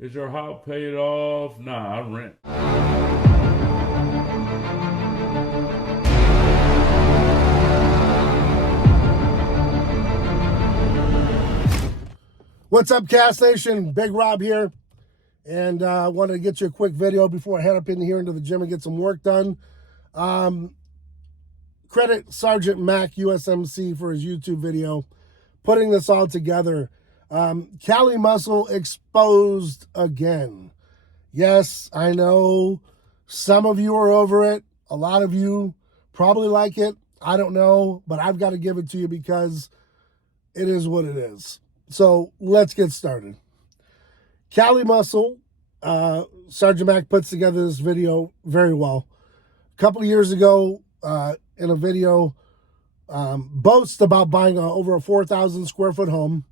Is your house paid off? Nah, I rent. What's up, Cast Nation? Big Rob here, and I wanted to get you a quick video before I head up in here into the gym and get some work done. Credit Sgt Mack USMC for his YouTube video putting this all together. Cali Muscle exposed again. Yes, I know some of you are over it. A lot of you probably like it. I don't know, but I've got to give it to you because it is what it is. So let's get started. Cali Muscle, Sgt Mack puts together this video very well. A couple of years ago, in a video, boasts about buying over a 4,000 square foot home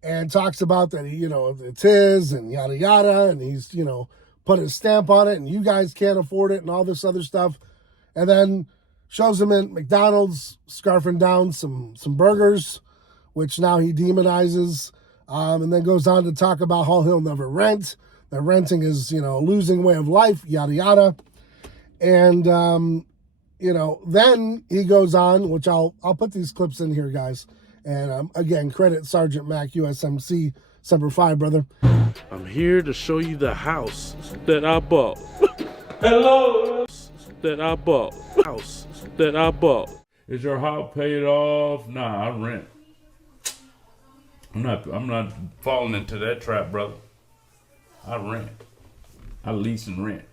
and talks about that, it's his and yada yada, and he's, put his stamp on it and you guys can't afford it and all this other stuff. And then shows him in McDonald's scarfing down some burgers, which now he demonizes, and then goes on to talk about how he'll never rent, that renting is, a losing way of life, yada, yada. And, then he goes on, which I'll put these clips in here, guys. And, again, credit Sgt Mack USMC, Semper Fi, brother. I'm here to show you the house that I bought. Hello. That I bought. House that I bought. Is your house paid off? Nah, I rent. I'm not falling into that trap, brother. I rent. I lease and rent.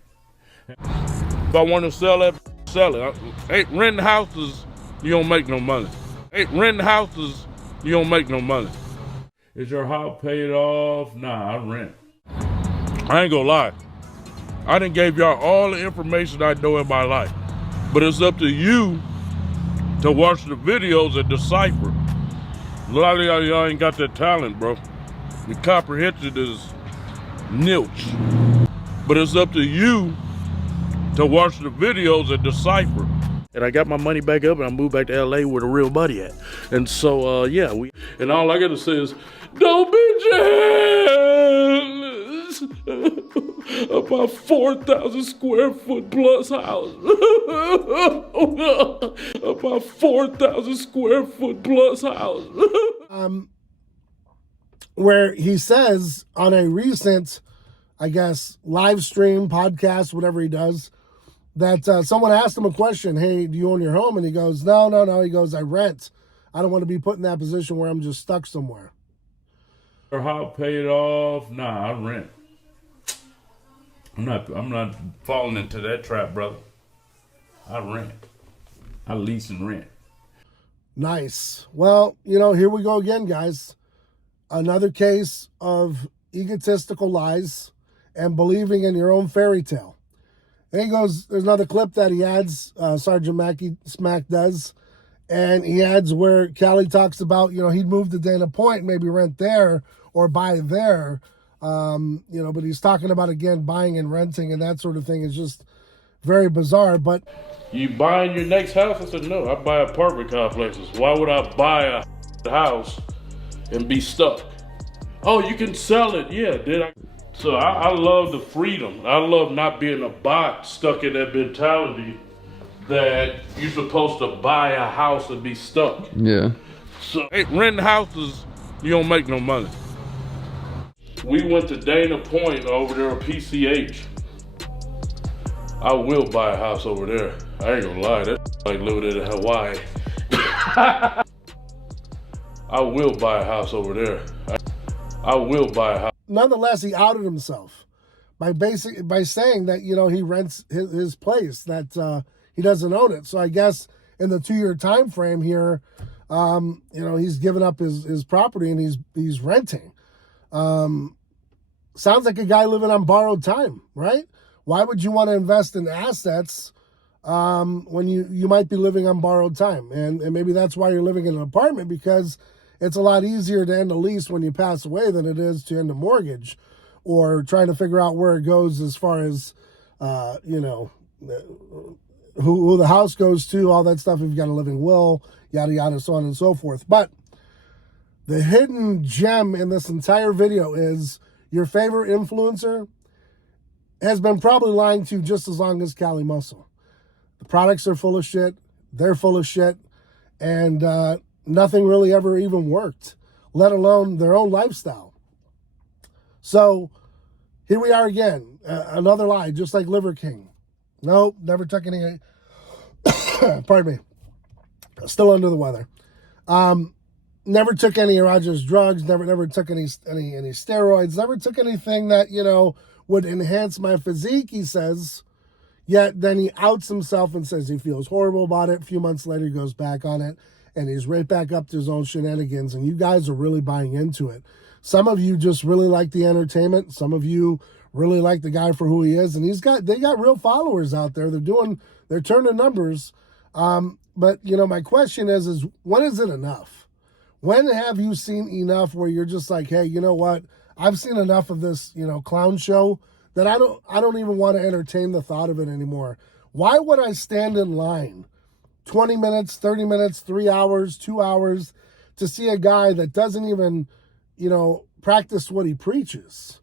If I want to sell it, sell it. Ain't renting houses, you don't make no money. Ain't renting houses, you don't make no money. Is your house paid off? Nah, I rent. I ain't gonna lie. I done gave y'all all the information I know in my life. But it's up to you to watch the videos and decipher. A lot of y'all ain't got that talent, bro. Your comprehension is nilch. But it's up to you to watch the videos and decipher. And I got my money back up and I moved back to LA where the real money at. And so, yeah, and all I gotta say is, don't be jealous about 4,000 square foot plus house. About 4,000 square foot plus house. Where he says on a recent, I guess, live stream, podcast, whatever he does, that someone asked him a question, hey, do you own your home? And he goes, no. He goes, I rent. I don't want to be put in that position where I'm just stuck somewhere. Your house paid off? Nah, I rent. I'm not falling into that trap, brother. I rent. I lease and rent. Nice. Well, here we go again, guys. Another case of egotistical lies and believing in your own fairy tale. And he goes, there's another clip that he adds, Sgt Mack does, and he adds where Cali talks about, he'd move to Dana Point, maybe rent there or buy there, but he's talking about, again, buying and renting and that sort of thing is just very bizarre. But you buying your next house? I said, no, I buy apartment complexes. Why would I buy a house and be stuck? Oh, you can sell it. Yeah, did I? So I love the freedom. I love not being a bot stuck in that mentality that you're supposed to buy a house and be stuck. Yeah. So renting houses, you don't make no money. We went to Dana Point over there on PCH. I will buy a house over there. I ain't gonna lie, that's like living in Hawaii. I will buy a house over there. I will buy a house. Nonetheless, he outed himself by saying that, he rents his place, that he doesn't own it. So I guess in the 2-year time frame here, he's given up his property and he's renting. Sounds like a guy living on borrowed time, right? Why would you want to invest in assets when you might be living on borrowed time? And maybe that's why you're living in an apartment, because it's a lot easier to end a lease when you pass away than it is to end a mortgage, or trying to figure out where it goes as far as, who the house goes to, all that stuff. If you've got a living will, yada, yada, so on and so forth. But the hidden gem in this entire video is your favorite influencer has been probably lying to you just as long as Cali Muscle. The products are full of shit. They're full of shit. And nothing really ever even worked, let alone their own lifestyle. So here we are again. Another lie, just like Liver King. Nope, never took any, pardon me, still under the weather. Never took any erogenous drugs, never took any steroids, never took anything that, would enhance my physique, he says. Yet then he outs himself and says he feels horrible about it. A few months later, he goes back on it, and he's right back up to his own shenanigans, and you guys are really buying into it. Some of you just really like the entertainment. Some of you really like the guy for who he is, and they got real followers out there. They're turning numbers. But, my question is when is it enough? When have you seen enough where you're just like, hey, you know what? I've seen enough of this, clown show that I don't even want to entertain the thought of it anymore. Why would I stand in line 20 minutes, 30 minutes, 3 hours, 2 hours to see a guy that doesn't even, practice what he preaches?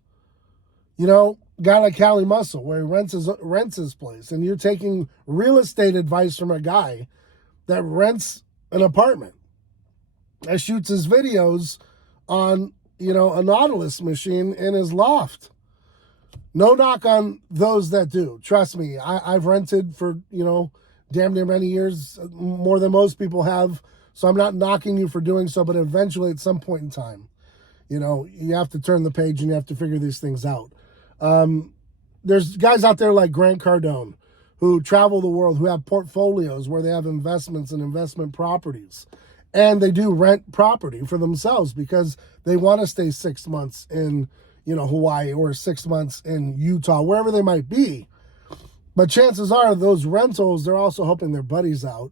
Guy like Cali Muscle, where he rents his place, and you're taking real estate advice from a guy that rents an apartment, that shoots his videos on, a Nautilus machine in his loft. No knock on those that do. Trust me, I've rented for, damn near many years, more than most people have. So I'm not knocking you for doing so, but eventually at some point in time, you have to turn the page and you have to figure these things out. There's guys out there like Grant Cardone who travel the world, who have portfolios where they have investments and investment properties. And they do rent property for themselves because they want to stay 6 months in, Hawaii or 6 months in Utah, wherever they might be. But chances are those rentals, they're also helping their buddies out.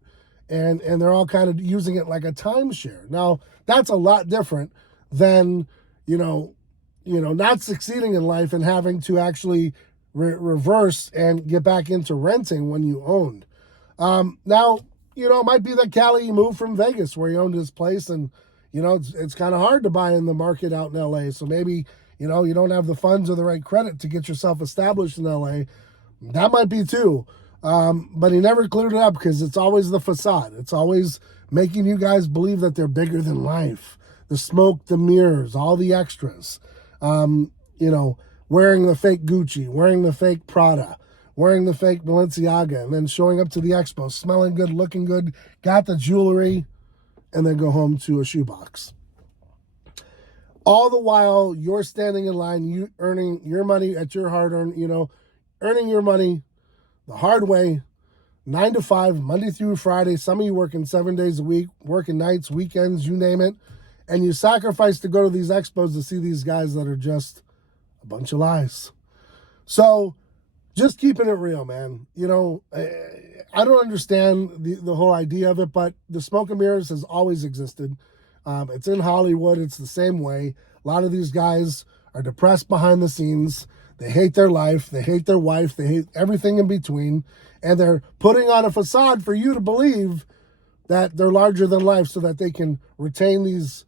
And they're all kind of using it like a timeshare. Now, that's a lot different than, not succeeding in life and having to actually reverse and get back into renting when you owned. Now, it might be that Cali moved from Vegas where he owned his place, and, it's kind of hard to buy in the market out in LA. So maybe, you don't have the funds or the right credit to get yourself established in LA. That might be too. But he never cleared it up because it's always the facade. It's always making you guys believe that they're bigger than life. The smoke, the mirrors, all the extras. Wearing the fake Gucci, wearing the fake Prada, wearing the fake Balenciaga, and then showing up to the expo, smelling good, looking good, got the jewelry, and then go home to a shoebox. All the while, you're standing in line, you earning your money at your hard-earned, earning your money the hard way, 9 to 5, Monday through Friday. Some of you working 7 days a week, working nights, weekends, you name it. And you sacrifice to go to these expos to see these guys that are just a bunch of lies. So just keeping it real, man. I don't understand the whole idea of it, but the smoke and mirrors has always existed. It's in Hollywood. It's the same way. A lot of these guys are depressed behind the scenes. They hate their life. They hate their wife. They hate everything in between. And they're putting on a facade for you to believe that they're larger than life so that they can retain these,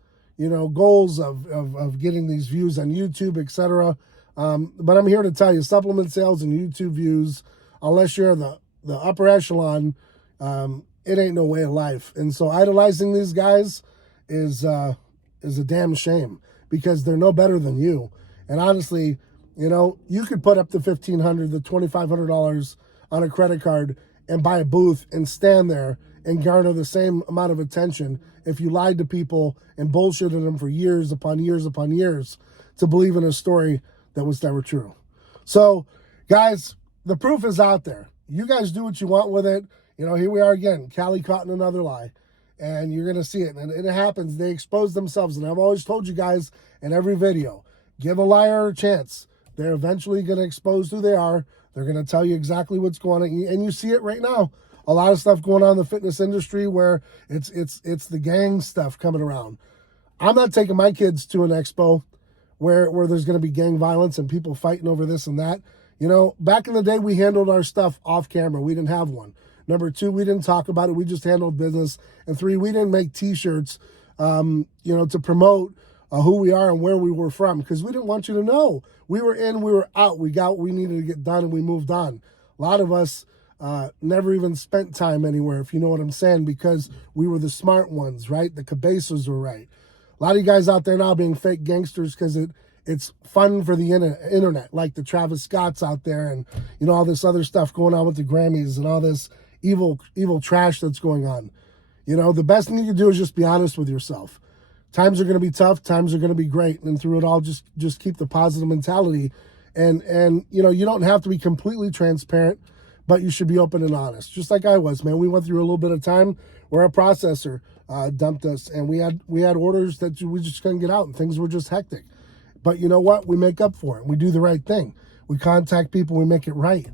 goals of getting these views on YouTube, etc. But I'm here to tell you, supplement sales and YouTube views, unless you're the upper echelon, it ain't no way of life. And so idolizing these guys is a damn shame because they're no better than you. And honestly, you could put up the $1,500, the $2,500 on a credit card and buy a booth and stand there and garner the same amount of attention if you lied to people and bullshitted them for years upon years upon years to believe in a story that was never true. So, guys, the proof is out there. You guys do what you want with it. Here we are again, Cali caught in another lie. And you're going to see it. And it happens. They expose themselves. And I've always told you guys in every video, give a liar a chance. They're eventually going to expose who they are. They're going to tell you exactly what's going on. And you see it right now. A lot of stuff going on in the fitness industry where it's the gang stuff coming around. I'm not taking my kids to an expo where there's going to be gang violence and people fighting over this and that. Back in the day, we handled our stuff off camera. We didn't have one. Number 2, we didn't talk about it. We just handled business. And 3, we didn't make T-shirts, to promote who we are and where we were from, because we didn't want you to know. We were in, we were out, we got what we needed to get done, and we moved on. A lot of us never even spent time anywhere, if you know what I'm saying, because we were the smart ones, right? The cabezas were right. A lot of you guys out there now being fake gangsters because it's fun for the internet, like the Travis Scotts out there and, you know, all this other stuff going on with the Grammys and all this evil trash that's going on. You know, the best thing you can do is just be honest with yourself. Times are going to be tough. Times are going to be great. And through it all, just keep the positive mentality. And you know, you don't have to be completely transparent, but you should be open and honest. Just like I was, man. We went through a little bit of time where our processor dumped us, and we had orders that we just couldn't get out, and things were just hectic. But you know what? We make up for it. We do the right thing. We contact people. We make it right.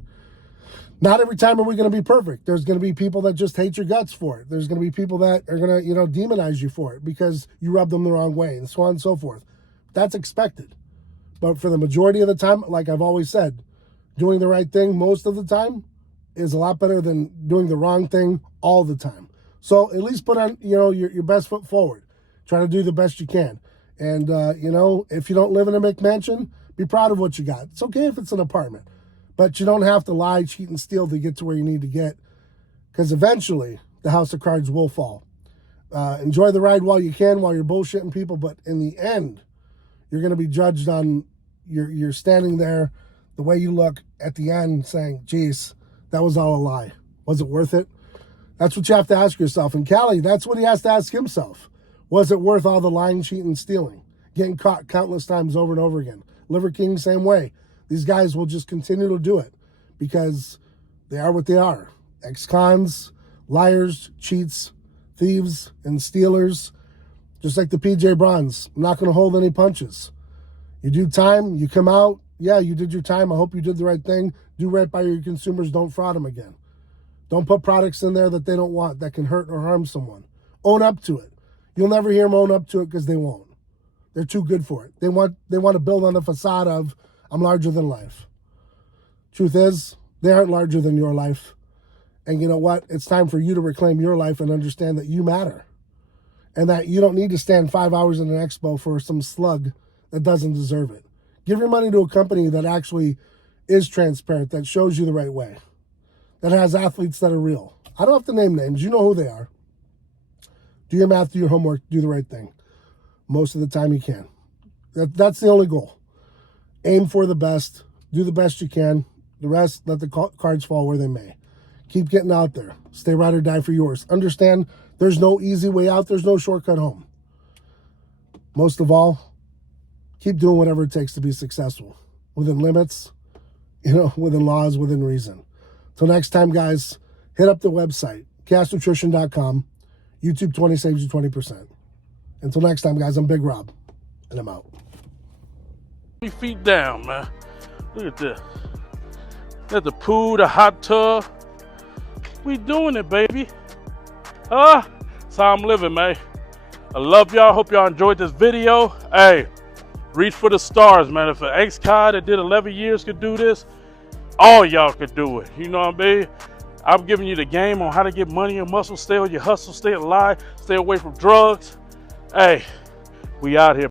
Not every time are we going to be perfect. There's going to be people that just hate your guts for it. There's going to be people that are going to, you know, demonize you for it because you rub them the wrong way, and so on and so forth. That's expected. But for the majority of the time, like I've always said, doing the right thing most of the time is a lot better than doing the wrong thing all the time. So at least put on, you know, your best foot forward. Try to do the best you can. And, you know, if you don't live in a McMansion, be proud of what you got. It's okay if it's an apartment. But you don't have to lie, cheat, and steal to get to where you need to get, because eventually the house of cards will fall. Enjoy the ride while you can, while you're bullshitting people, but in the end, you're going to be judged on you're standing there, the way you look at the end saying, geez, that was all a lie. Was it worth it? That's what you have to ask yourself. And Cali, that's what he has to ask himself. Was it worth all the lying, cheating, and stealing? Getting caught countless times over and over again. Liver King, same way. These guys will just continue to do it because they are what they are. Ex-cons, liars, cheats, thieves, and stealers. Just like the PJ Bronze. I'm not going to hold any punches. You do time, you come out. Yeah, you did your time. I hope you did the right thing. Do right by your consumers. Don't fraud them again. Don't put products in there that they don't want, that can hurt or harm someone. Own up to it. You'll never hear them own up to it because they won't. They're too good for it. They want to build on the facade of, I'm larger than life. Truth is, they aren't larger than your life. And you know what? It's time for you to reclaim your life and understand that you matter. And that you don't need to stand 5 hours in an expo for some slug that doesn't deserve it. Give your money to a company that actually is transparent, that shows you the right way, that has athletes that are real. I don't have to name names. You know who they are. Do your math, do your homework, do the right thing. Most of the time you can. That's the only goal. Aim for the best. Do the best you can. The rest, let the cards fall where they may. Keep getting out there. Stay ride or die for yours. Understand there's no easy way out. There's no shortcut home. Most of all, keep doing whatever it takes to be successful. Within limits, you know, within laws, within reason. Till next time, guys, hit up the website, castnutrition.com. YouTube 20 saves you 20%. Until next time, guys, I'm Big Rob, and I'm out. 3 feet down, man. Look at this. Got the pool, the hot tub. We doing it, baby. That's how I'm living, man. I love y'all. Hope y'all enjoyed this video. Hey, reach for the stars, man. If an ex-con that did 11 years could do this, all y'all could do it. You know what I mean? I'm giving you the game on how to get money and muscle, stay on your hustle, stay alive, stay away from drugs. Hey, we out here.